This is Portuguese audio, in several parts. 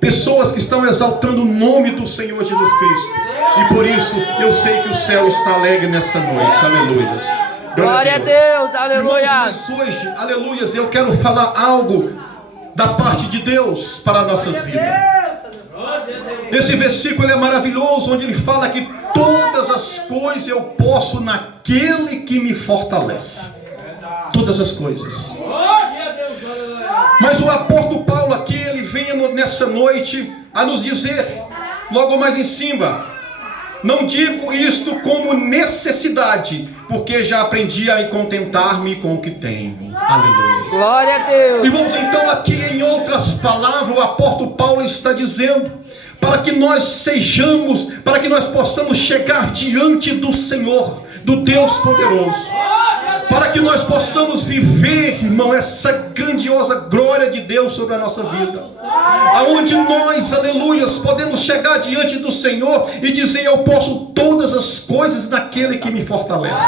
Pessoas que estão exaltando o nome do Senhor Jesus Cristo. E por isso eu sei que o céu está alegre nessa noite. Aleluias. Glória a Deus, aleluia. Mas hoje, aleluias, eu quero falar algo da parte de Deus para nossas vidas. Esse versículo é maravilhoso, onde ele fala que todas as coisas eu posso naquele que me fortalece. Todas as coisas. Mas o apóstolo Paulo aqui, ele vem nessa noite a nos dizer, logo mais em cima: não digo isto como necessidade, porque já aprendi a me contentar-me com o que tenho. Aleluia. Glória a Deus. Irmãos, então aqui em outras palavras, o apóstolo Paulo está dizendo, para que nós sejamos, para que nós possamos chegar diante do Senhor, do Deus poderoso, para que nós possamos viver, irmão, essa grandiosa glória de Deus sobre a nossa vida, aonde nós, aleluias, podemos chegar diante do Senhor e dizer: eu posso todas as coisas naquele que me fortalece.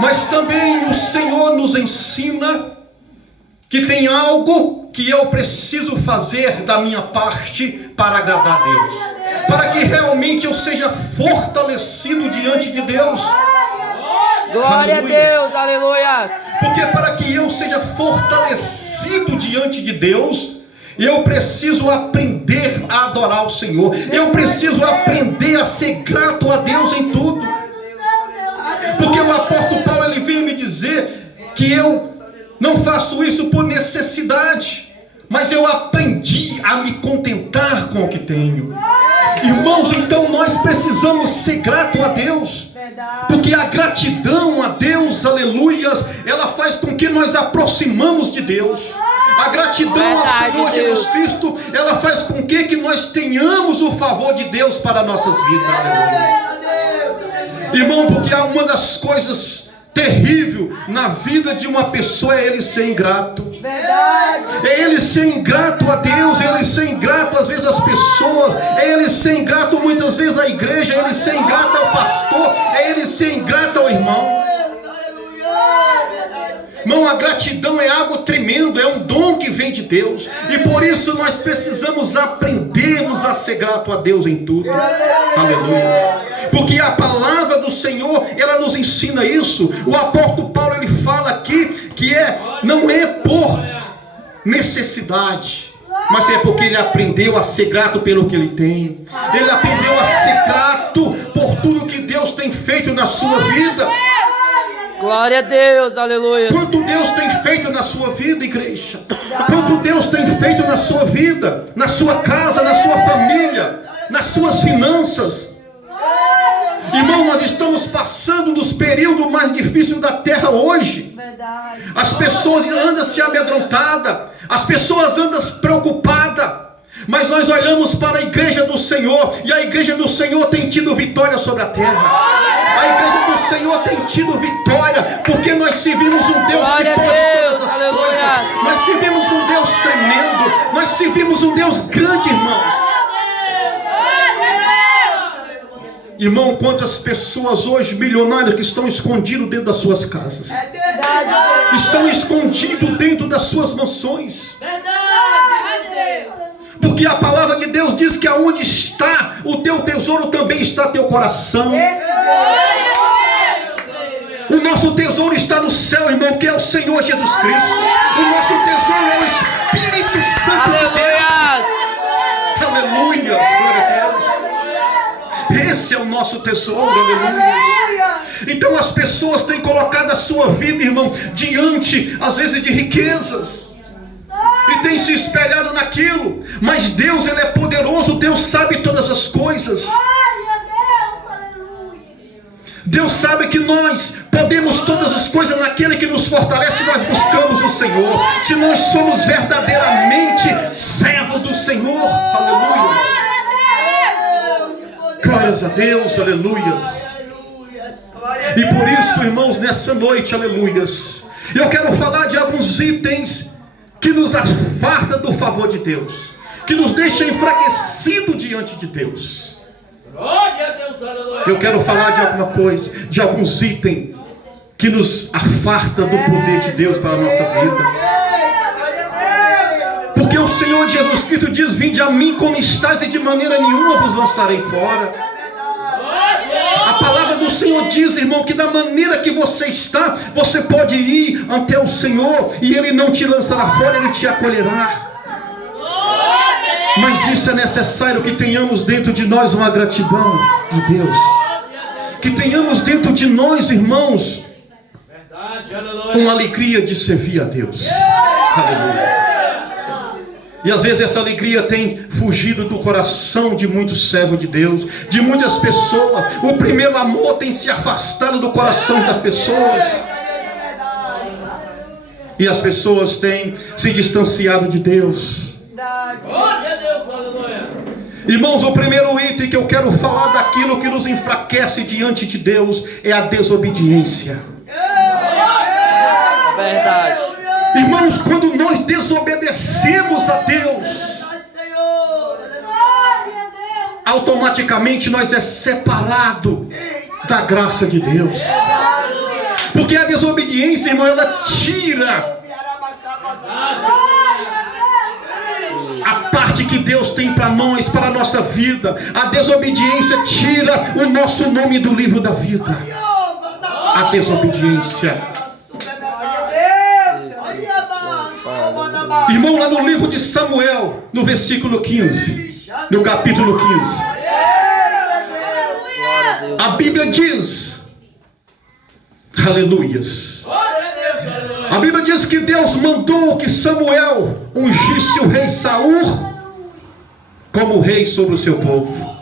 Mas também o Senhor nos ensina que tem algo que eu preciso fazer da minha parte para agradar a Deus, para que realmente eu seja fortalecido diante de Deus. Glória aleluia. A Deus, aleluia. Porque para que eu seja fortalecido diante de Deus, eu preciso aprender a adorar o Senhor. Eu preciso aprender a ser grato a Deus em tudo. Porque o apóstolo Paulo, ele vem me dizer que eu não faço isso por necessidade, mas eu aprendi a me contentar com o que tenho. Irmãos, então nós precisamos ser gratos a Deus, porque a gratidão a Deus, aleluias, ela faz com que nós aproximamos de Deus. A gratidão ao Senhor Jesus Cristo, ela faz com que nós tenhamos o favor de Deus para nossas vidas. Aleluia. Irmão, porque há uma das coisas terrível na vida de uma pessoa é ele ser ingrato. Verdade. É ele ser ingrato a Deus, é ele ser ingrato às vezes às pessoas, é ele ser ingrato muitas vezes à igreja, é ele ser ingrato ao pastor, é ele ser ingrato ao irmão. Irmão, a gratidão é algo tremendo, é um dom que vem de Deus, e por isso nós precisamos aprendermos a ser grato a Deus em tudo. Aleluia. Porque a palavra do Senhor, ela nos ensina isso. O apóstolo Paulo, ele fala aqui que não é por necessidade, mas é porque ele aprendeu a ser grato pelo que ele tem. Ele aprendeu a ser grato por tudo que Deus tem feito na sua vida. Glória a Deus, aleluia. Quanto Deus tem feito na sua vida, igreja. Quanto Deus tem feito na sua vida, na sua casa, na sua família, nas suas finanças. Irmão, nós estamos passando um dos períodos mais difíceis da terra hoje. As pessoas andam se amedrontadas, as pessoas andam preocupadas, mas nós olhamos para a igreja do Senhor, e a igreja do Senhor tem tido vitória sobre a terra. A igreja do Senhor tem tido vitória, porque nós servimos um Deus que pode todas as coisas. Nós servimos um Deus tremendo, nós servimos um Deus grande, irmão. Irmão, quantas pessoas hoje, milionárias, que estão escondidos dentro das suas casas, estão escondidos dentro das suas mansões. Porque a palavra de Deus diz que aonde está o teu tesouro, também está teu coração. O nosso tesouro está no céu, irmão, que é o Senhor Jesus Cristo. O nosso tesouro é o Espírito Santo de Deus. Aleluia, glória a Deus. Esse é o nosso tesouro, aleluia. Então as pessoas têm colocado a sua vida, irmão, diante, às vezes, de riquezas, e tem se espelhado naquilo. Mas Deus, ele é poderoso, Deus sabe todas as coisas. Deus sabe que nós podemos todas as coisas naquele que nos fortalece, se nós buscamos o Senhor, se nós somos verdadeiramente servos do Senhor. Aleluia. Glórias a Deus, aleluias. E por isso, irmãos, nessa noite, aleluias, eu quero falar de alguns itens que nos afastam do favor de Deus, que nos deixa enfraquecido diante de Deus. Eu quero falar de alguma coisa, de alguns itens que nos afasta do poder de Deus para a nossa vida. Porque o Senhor Senhor Jesus Cristo diz: vinde a mim como estáis e de maneira nenhuma vos lançarei fora. A palavra do Senhor diz, irmão, que da maneira que você está, você pode ir até o Senhor e Ele não te lançará fora, Ele te acolherá. Mas isso é necessário que tenhamos dentro de nós uma gratidão a Deus. Que tenhamos dentro de nós, irmãos, uma alegria de servir a Deus. Aleluia. E às vezes essa alegria tem fugido do coração de muitos servos de Deus, de muitas pessoas. O primeiro amor tem se afastado do coração das pessoas. E as pessoas têm se distanciado de Deus. Irmãos, o primeiro item que eu quero falar daquilo que nos enfraquece diante de Deus é a desobediência. Verdade. Irmãos, quando nós desobedecemos a Deus, automaticamente nós é separado da graça de Deus. Porque a desobediência, irmão, ela tira a parte que Deus tem para nós, para a nossa vida. A desobediência tira o nosso nome do livro da vida. A desobediência. Irmão, lá no livro de Samuel, no versículo 15, no capítulo 15, a Bíblia diz, aleluias, a Bíblia diz que Deus mandou que Samuel ungisse o rei Saul como rei sobre o seu povo.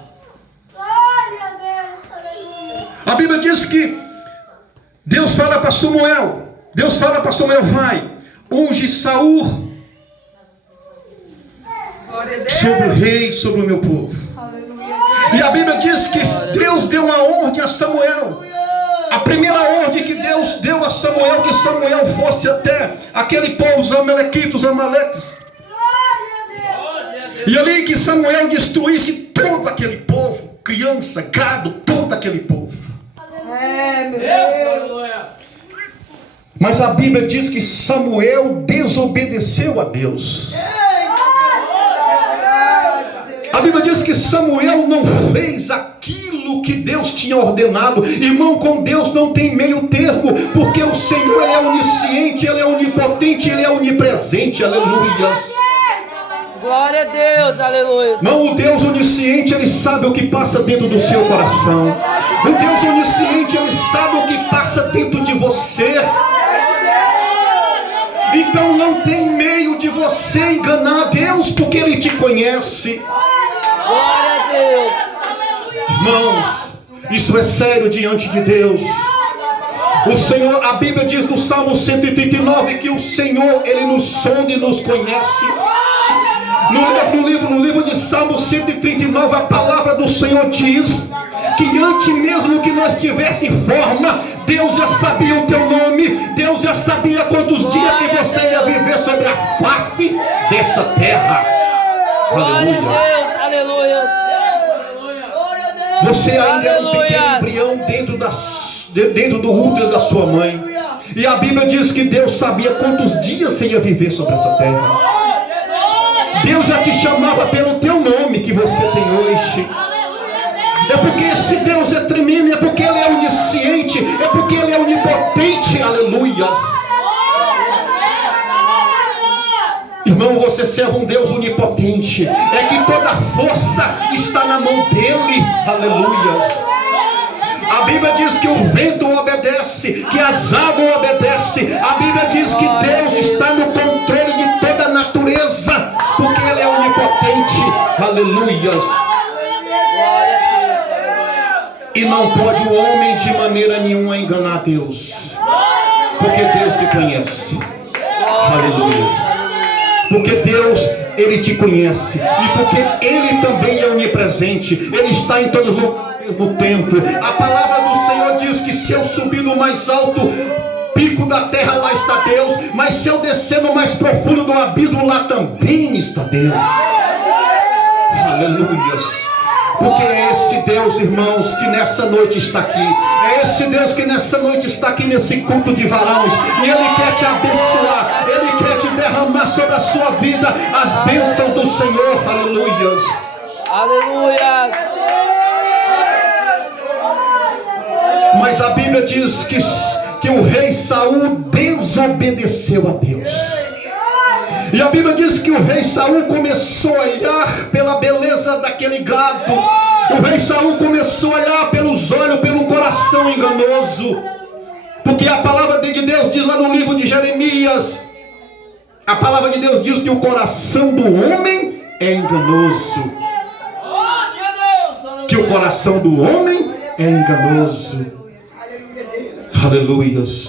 A Bíblia diz que Deus fala para Samuel, vai, unge Saul sobre o rei, sobre o meu povo. E a Bíblia diz que Deus deu uma ordem a Samuel. A primeira ordem que Deus deu a Samuel, que Samuel fosse até aquele povo, os amalequitas, os amaleques. E ali que Samuel destruísse todo aquele povo, criança, gado, todo aquele povo. Mas a Bíblia diz que Samuel desobedeceu a Deus. A Bíblia diz que Samuel não fez aquilo que Deus tinha ordenado. Irmão, com Deus não tem meio termo, porque o Senhor, Ele é onisciente, Ele é onipotente, Ele é onipresente, aleluia. Glória a Deus, aleluia. Não, o Deus onisciente, Ele sabe o que passa dentro do seu coração. O Deus onisciente, Ele sabe o que passa dentro de você. Então não tem meio de você enganar a Deus, porque Ele te conhece. Glória a Deus. Irmãos, isso é sério diante de Deus. O Senhor, a Bíblia diz no Salmo 139 que o Senhor, Ele nos sonda e nos conhece. No livro de Salmo 139, a palavra do Senhor diz que antes mesmo que nós tivesse forma, Deus já sabia o teu nome, Deus já sabia quantos dias que você ia viver sobre a face dessa terra. Glória a Deus, aleluia. Você ainda é um pequeno embrião dentro do útero da sua mãe. E a Bíblia diz que Deus sabia quantos dias você ia viver sobre essa terra. Deus já te chamava pelo teu nome que você tem hoje. É porque esse Deus é tremendo, é porque Ele é onisciente, é porque Ele é onipotente, aleluias. Irmão, você serve um Deus onipotente, é que toda a força está na mão dEle, aleluias. A Bíblia diz que o vento obedece, que as águas obedecem. A Bíblia diz que Deus está no controle de toda a natureza, porque Ele é onipotente, aleluias. E não pode o homem de maneira nenhuma enganar Deus, porque Deus te conhece, aleluia. Porque Deus, Ele te conhece, e porque Ele também é onipresente, Ele está em todos os lugares ao mesmo tempo. A palavra do Senhor diz que se eu subir no mais alto pico da terra, lá está Deus, mas se eu descer no mais profundo do abismo, lá também está Deus, aleluia. Porque é esse Deus, irmãos, que nessa noite está aqui. É esse Deus que nessa noite está aqui nesse culto de varões. E Ele quer te abençoar. Ele quer te derramar sobre a sua vida as bênçãos do Senhor. Aleluias. Aleluias. Mas a Bíblia diz que o rei Saul desobedeceu a Deus. E a Bíblia diz que o rei Saul começou a olhar pela beleza daquele gado. O rei Saul começou a olhar pelos olhos, pelo coração enganoso. Porque a palavra de Deus diz lá no livro de Jeremias, a palavra de Deus diz que o coração do homem é enganoso. Que o coração do homem é enganoso. Aleluias.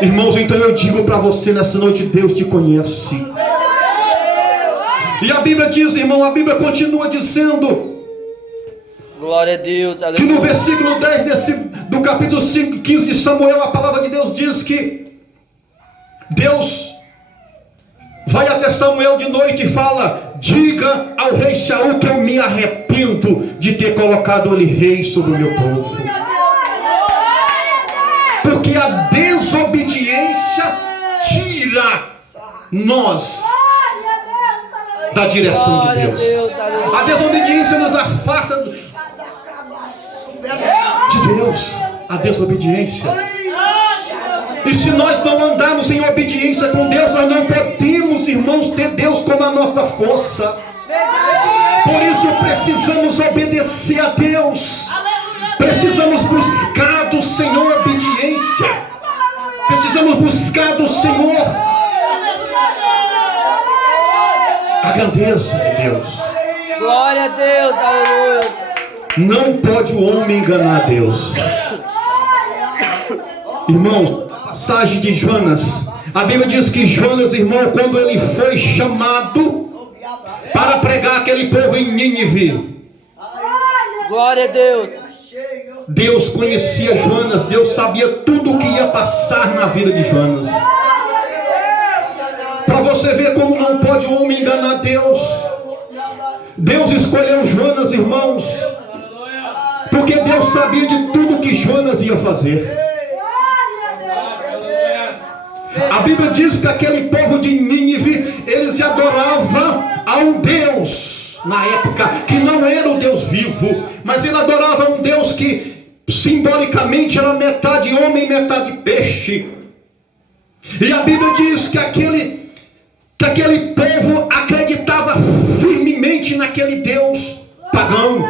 Irmãos, então eu digo para você nessa noite, Deus te conhece. E a Bíblia diz, irmão, a Bíblia continua dizendo, glória a Deus, que no versículo 10 do capítulo 15 de Samuel, a palavra de Deus diz que Deus vai até Samuel de noite e fala: diga ao rei Saul que eu me arrependo de ter colocado ele rei sobre o meu povo. Porque a desobediência tira nós da direção de Deus. A desobediência nos afasta de Deus. A desobediência. E se nós não andarmos em obediência com Deus, nós não podemos, irmãos, ter Deus como a nossa força. Por isso precisamos obedecer a Deus. Precisamos buscar do Senhor obediência. Precisamos buscar do Senhor a grandeza de Deus. Glória a Deus, aleluia. Não pode o homem enganar a Deus. Irmãos, passagem de Jonas. A Bíblia diz que Jonas, irmão, quando ele foi chamado para pregar aquele povo em Nínive, glória a Deus. Deus conhecia Jonas, Deus sabia tudo o que ia passar na vida de Jonas. Para você ver como não pode o homem enganar Deus. Deus escolheu Jonas, irmãos, porque Deus sabia de tudo que Jonas ia fazer. A Bíblia diz que aquele povo de Nínive, eles adoravam a um Deus, na época, que não era o Deus vivo, mas ele adorava um Deus que simbolicamente era metade homem, metade peixe. E a Bíblia diz que aquele povo acreditava firmemente naquele Deus pagão.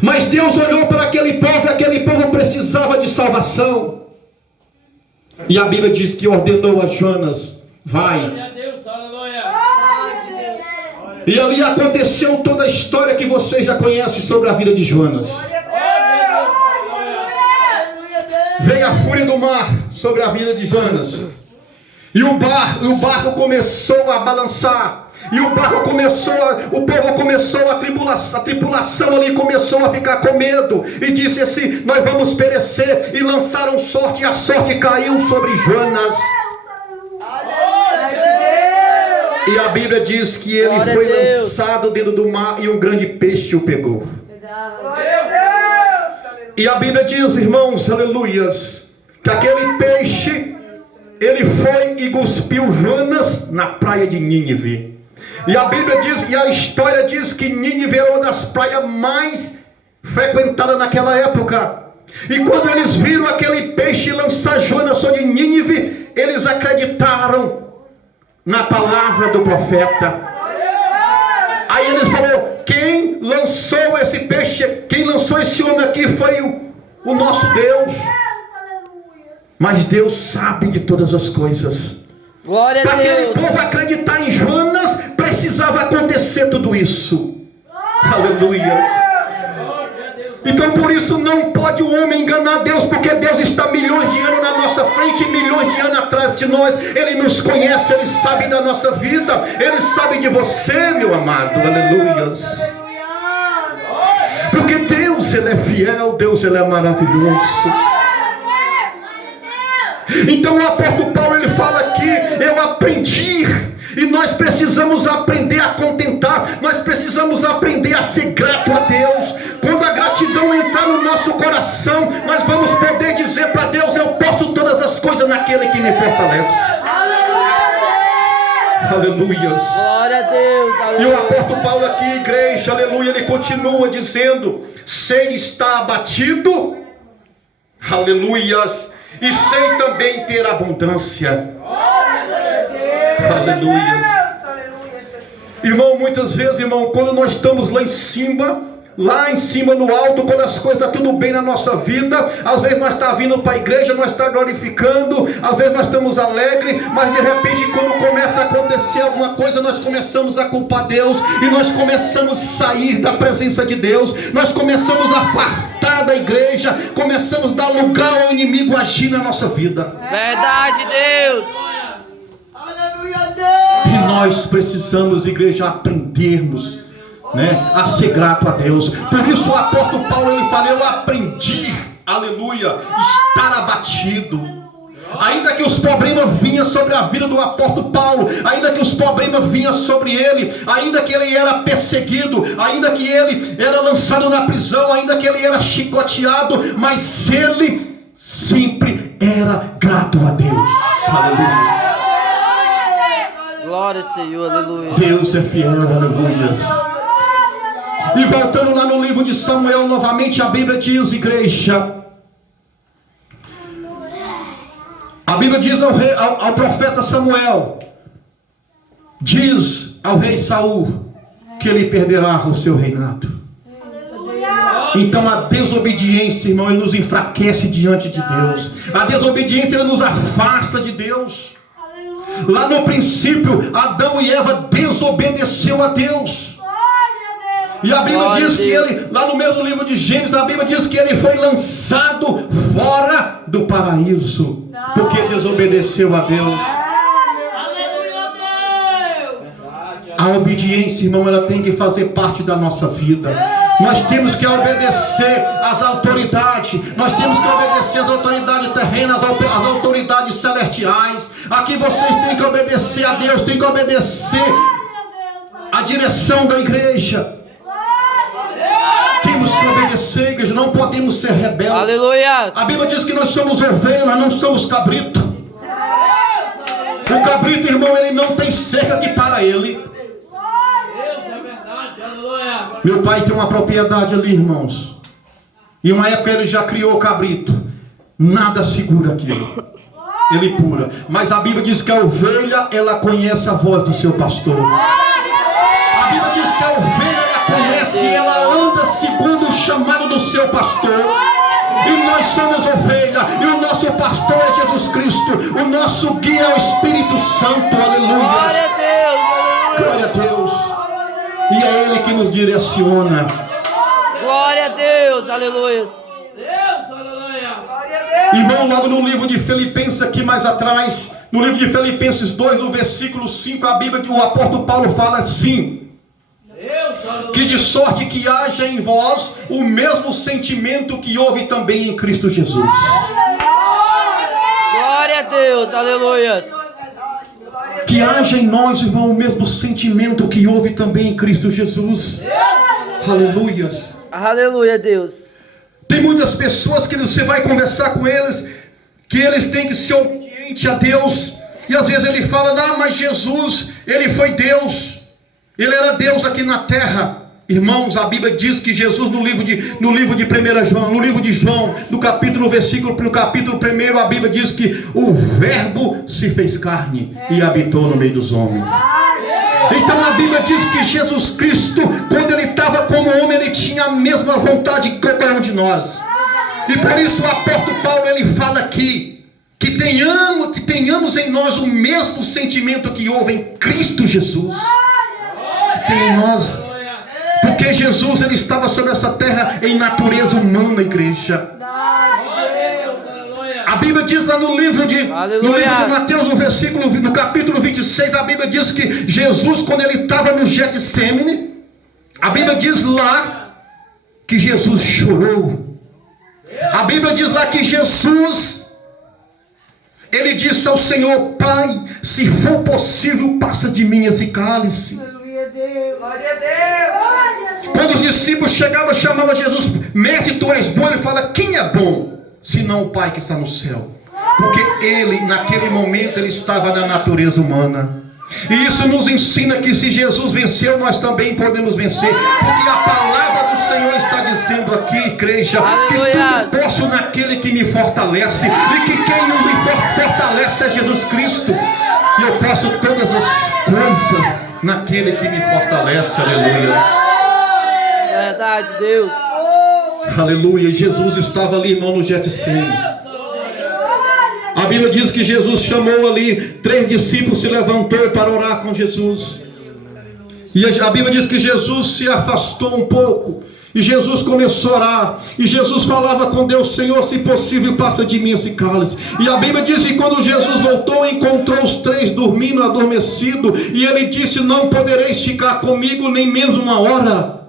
Mas Deus olhou para aquele povo, e aquele povo precisava de salvação. E a Bíblia diz que ordenou a Jonas: vai. E ali aconteceu toda a história que vocês já conhecem sobre a vida de Jonas. Veio a fúria do mar sobre a vida de Jonas. E o barco começou a balançar. E o povo começou, a tripulação ali começou a ficar com medo. E disse assim: nós vamos perecer. E lançaram sorte, e a sorte caiu sobre Jonas. E a Bíblia diz que ele foi lançado dentro do mar e um grande peixe o pegou. E a Bíblia diz, irmãos, aleluias, que aquele peixe, ele foi e cuspiu Jonas na praia de Nínive. E a Bíblia diz, e a história diz que Nínive era uma das praias mais frequentadas naquela época. E quando eles viram aquele peixe lançar Jonas sobre Nínive, eles acreditaram na palavra do profeta. Aí eles falaram: quem lançou esse peixe, quem lançou esse homem aqui foi o nosso Deus. Mas Deus sabe de todas as coisas. Glória a Para aquele Deus. povo acreditar em Jonas, precisava acontecer tudo isso. Aleluia. Então por isso não pode o homem enganar Deus, porque Deus está milhões de anos na nossa frente e milhões de anos atrás de nós. Ele nos conhece, Ele sabe da nossa vida, Ele sabe de você, meu amado. Aleluia. Porque Deus, Ele é fiel, Deus, Ele é maravilhoso. Então o apóstolo Paulo, ele fala aqui: eu aprendi E nós precisamos aprender a contentar, nós precisamos aprender a ser grato a Deus. Quando a gratidão entrar no nosso coração, nós vamos poder dizer para Deus: eu posso todas as coisas naquele que me fortalece. Aleluia. Glória a Deus. Aleluia. E o apóstolo Paulo aqui, igreja, aleluia, ele continua dizendo: sei estar abatido, aleluias, e sei também ter abundância. Aleluia. Irmão, muitas vezes, irmão, quando nós estamos lá em cima no alto, quando as coisas estão tudo bem na nossa vida, às vezes nós estamos vindo para a igreja, nós estamos glorificando, às vezes nós estamos alegres, mas de repente quando começa a acontecer alguma coisa, nós começamos a culpar Deus, e nós começamos a sair da presença de Deus, nós começamos a afastar da igreja, começamos a dar lugar ao inimigo agir na nossa vida. Verdade, Deus. E nós precisamos, igreja, aprendermos, né, a ser grato a Deus. Por isso o apóstolo Paulo, ele fala: eu aprendi, aleluia, estar abatido. Ainda que os problemas vinham sobre a vida do apóstolo Paulo, ainda que os problemas vinham sobre ele, ainda que ele era perseguido, ainda que ele era lançado na prisão, ainda que ele era chicoteado, mas ele sempre era grato a Deus. Aleluia. Glória, Senhor, aleluia. Deus é fiel, aleluia. E voltando lá no livro de Samuel, novamente a Bíblia diz, igreja, a Bíblia diz ao profeta Samuel, diz ao rei Saul, que ele perderá o seu reinado. Então a desobediência, irmão, ele nos enfraquece diante de Deus. A desobediência, ele nos afasta de Deus. Lá no princípio, Adão e Eva desobedeceu a Deus. E a Bíblia diz que ele, lá no mesmo livro de Gênesis, a Bíblia diz que ele foi lançado fora do paraíso, porque desobedeceu a Deus. A obediência, irmão, ela tem que fazer parte da nossa vida. Nós temos que obedecer às autoridades. Nós temos que obedecer às autoridades terrenas, às autoridades celestiais. Aqui vocês têm que obedecer a Deus, têm que obedecer à direção da igreja. Temos que obedecer, igreja. Não podemos ser rebeldes. Aleluia. A Bíblia diz que nós somos ovelhas, nós não somos cabrito. O cabrito, irmão, ele não tem cerca que para ele. Meu pai tem uma propriedade ali, irmãos. E uma época ele já criou o cabrito. Nada segura aquilo. Ele pura. Mas a Bíblia diz que a ovelha, ela conhece a voz do seu pastor. A Bíblia diz que a ovelha, ela conhece e ela anda segundo o chamado do seu pastor. E nós somos ovelha. E o nosso pastor é Jesus Cristo. O nosso guia é o Espírito Santo. Aleluia. Glória a Deus. Glória a Deus. E é Ele que nos direciona. Glória a Deus, aleluia. Irmão, logo no livro de Filipenses, aqui mais atrás, no livro de Filipenses 2, no versículo 5, a Bíblia, o apóstolo Paulo fala assim: que de sorte que haja em vós o mesmo sentimento que houve também em Cristo Jesus. Glória a Deus, aleluia. Que haja em nós, irmão, o mesmo sentimento que houve também em Cristo Jesus. Aleluias. Aleluia, Deus. Tem muitas pessoas que você vai conversar com eles, que eles têm que ser obedientes a Deus. E às vezes ele fala: não, mas Jesus, ele foi Deus. Ele era Deus aqui na terra. Irmãos, a Bíblia diz que Jesus, no livro de 1 João, no livro de João, no capítulo 1, a Bíblia diz que o Verbo se fez carne e habitou no meio dos homens. Então a Bíblia diz que Jesus Cristo, quando ele estava como homem, ele tinha a mesma vontade que qualquer um de nós. E por isso o apóstolo Paulo, ele fala aqui, que tenhamos em nós o mesmo sentimento que houve em Cristo Jesus. Que tem em nós. Porque Jesus, ele estava sobre essa terra em natureza humana, igreja. A Bíblia diz lá no livro de Mateus, no capítulo 26, a Bíblia diz que Jesus, quando ele estava no Getsêmani, a Bíblia diz lá que Jesus chorou. A Bíblia diz lá que Jesus, ele disse ao Senhor: Pai, se for possível, passa de mim esse cálice. Aleluia, Deus. Glória a Deus. Quando os discípulos chegavam, chamavam Jesus: Mestre, tu és bom. Ele fala: quem é bom, senão o Pai que está no céu? Porque ele, naquele momento, ele estava na natureza humana. E isso nos ensina que se Jesus venceu, nós também podemos vencer. Porque a palavra do Senhor está dizendo aqui, igreja, que tudo posso naquele que me fortalece. E que quem nos fortalece é Jesus Cristo. E eu posso todas as coisas naquele que me fortalece. Aleluia. Verdade, Deus. Aleluia. Jesus estava ali, irmão, no Getsemane. A Bíblia diz que Jesus chamou ali 3 discípulos, se levantou para orar com Jesus. E a Bíblia diz que Jesus se afastou um pouco. E Jesus começou a orar. E Jesus falava com Deus: Senhor, se possível, passa de mim esse cálice. E a Bíblia diz que quando Jesus voltou, encontrou os 3 dormindo, adormecidos. E ele disse: não podereis ficar comigo nem menos uma hora.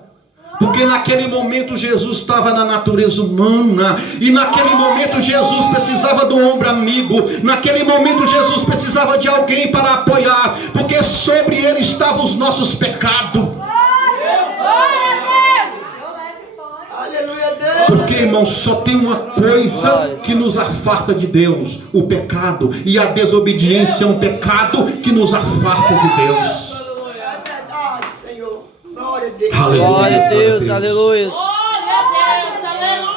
Porque naquele momento Jesus estava na natureza humana. E naquele momento Jesus precisava do ombro amigo. Naquele momento Jesus precisava de alguém para apoiar. Porque sobre ele estavam os nossos pecados. Aleluia, Deus. Porque, irmão, só tem uma coisa que nos afasta de Deus: o pecado. E a desobediência é um pecado que nos afasta de Deus. Glória a Deus, aleluia.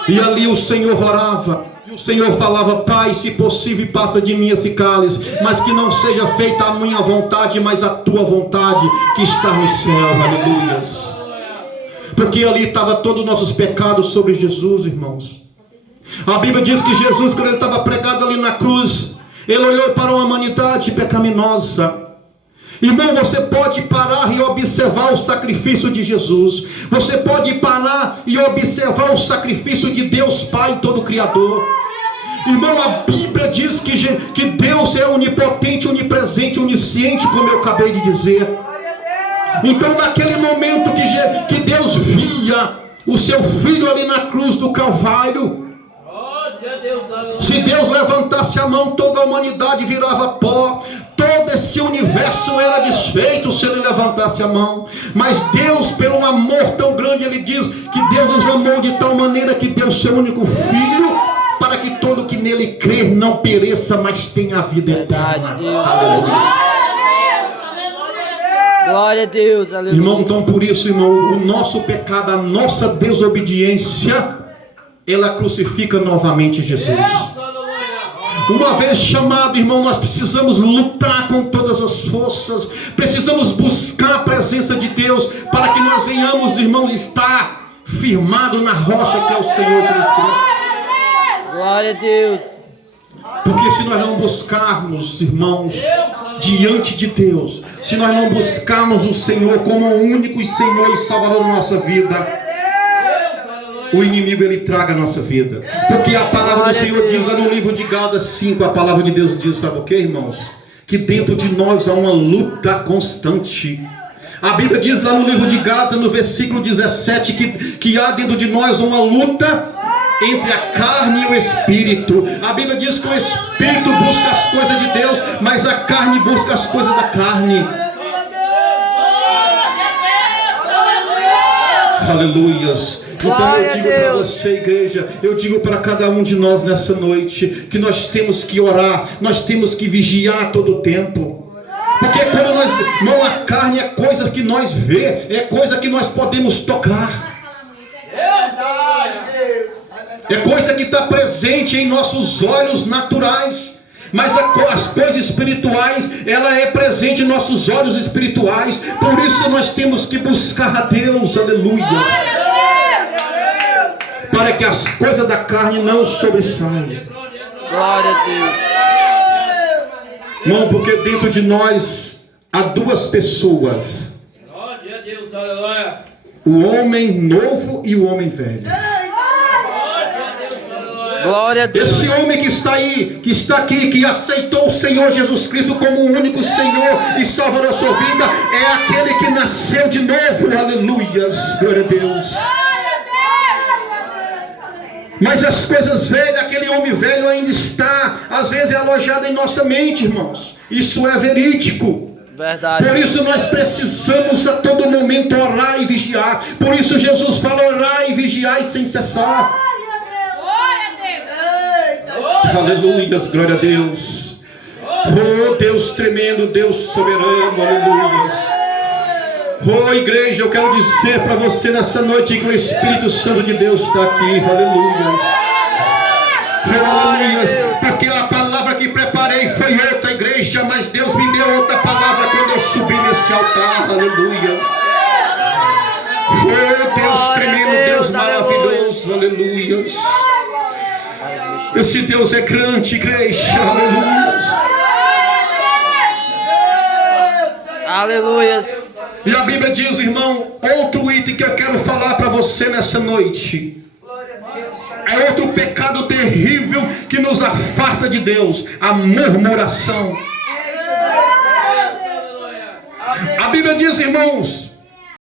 E ali o Senhor orava. E o Senhor falava: Pai, se possível, passa de mim esse cálice. Mas que não seja feita a minha vontade, mas a tua vontade que está no céu. Aleluia. Porque ali estava todos os nossos pecados sobre Jesus, irmãos. A Bíblia diz que Jesus, quando ele estava pregado ali na cruz, ele olhou para uma humanidade pecaminosa. Irmão, você pode parar e observar o sacrifício de Jesus. Você pode parar e observar o sacrifício de Deus Pai, todo Criador. Irmão, a Bíblia diz que Deus é onipotente, onipresente, onisciente, como eu acabei de dizer. Então naquele momento que Deus via o seu filho ali na cruz do Calvário, se Deus levantasse a mão, toda a humanidade virava pó. Todo esse universo era desfeito se ele levantasse a mão. Mas Deus, pelo um amor tão grande, ele diz que Deus nos amou de tal maneira que deu seu único filho, para que todo que nele crer não pereça, mas tenha a vida eterna. Aleluia. Glória a Deus, aleluia. Irmão, então por isso, irmão, o nosso pecado, a nossa desobediência, ela crucifica novamente Jesus. Uma vez chamado, irmão, nós precisamos lutar com todas as forças. Precisamos buscar a presença de Deus, para que nós venhamos, irmãos, estar firmado na rocha que é o Senhor Jesus Cristo. Glória a Deus. Porque se nós não buscarmos, irmãos, diante de Deus, se nós não buscarmos o Senhor como o único Senhor e Salvador da nossa vida, o inimigo ele traga a nossa vida. Porque a palavra do Senhor diz lá no livro de Gálatas 5, a palavra de Deus diz, sabe o que, irmãos? Que dentro de nós há uma luta constante. A Bíblia diz lá no livro de Gálatas, no versículo 17, que há dentro de nós uma luta entre a carne e o espírito. A Bíblia diz que o espírito busca as coisas de Deus, mas a carne busca as coisas da carne. Aleluias. Então eu digo para você, igreja, eu digo para cada um de nós nessa noite, que nós temos que orar, nós temos que vigiar todo o tempo. Porque quando nós, não, a carne é coisa que nós vê, é coisa que nós podemos tocar. É coisa que está presente em nossos olhos naturais. Mas as coisas espirituais, ela é presente em nossos olhos espirituais. Por isso nós temos que buscar a Deus, aleluia, para que as coisas da carne não sobressaiam. Glória a Deus. Não, porque dentro de nós há duas pessoas: Glória a Deus, aleluia. o homem novo e o homem velho. Glória a Deus. Esse homem que está aí, que está aqui, que aceitou o Senhor Jesus Cristo como o único Senhor e Salvador da sua vida, é aquele que nasceu de novo, aleluia, glória a Deus. Mas as coisas velhas, aquele homem velho ainda está, às vezes, alojado em nossa mente, irmãos. Isso é verídico. Verdade. Por isso nós precisamos a todo momento orar e vigiar. Por isso Jesus falou: orar e vigiar sem cessar. Aleluia, glória a Deus. Oh Deus tremendo, Deus soberano, aleluia. Oh igreja, eu quero dizer para você nessa noite que o Espírito Santo de Deus está aqui, aleluia. Aleluia, porque a palavra que preparei foi outra, igreja, mas Deus me deu outra palavra quando eu subi nesse altar, aleluia. Oh Deus tremendo, Deus maravilhoso, aleluia. Esse Deus é grande, igreja, aleluia. Aleluia. E a Bíblia diz, irmão, outro item que eu quero falar para você nessa noite. É outro pecado terrível que nos afasta de Deus: a murmuração. A Bíblia diz, irmãos,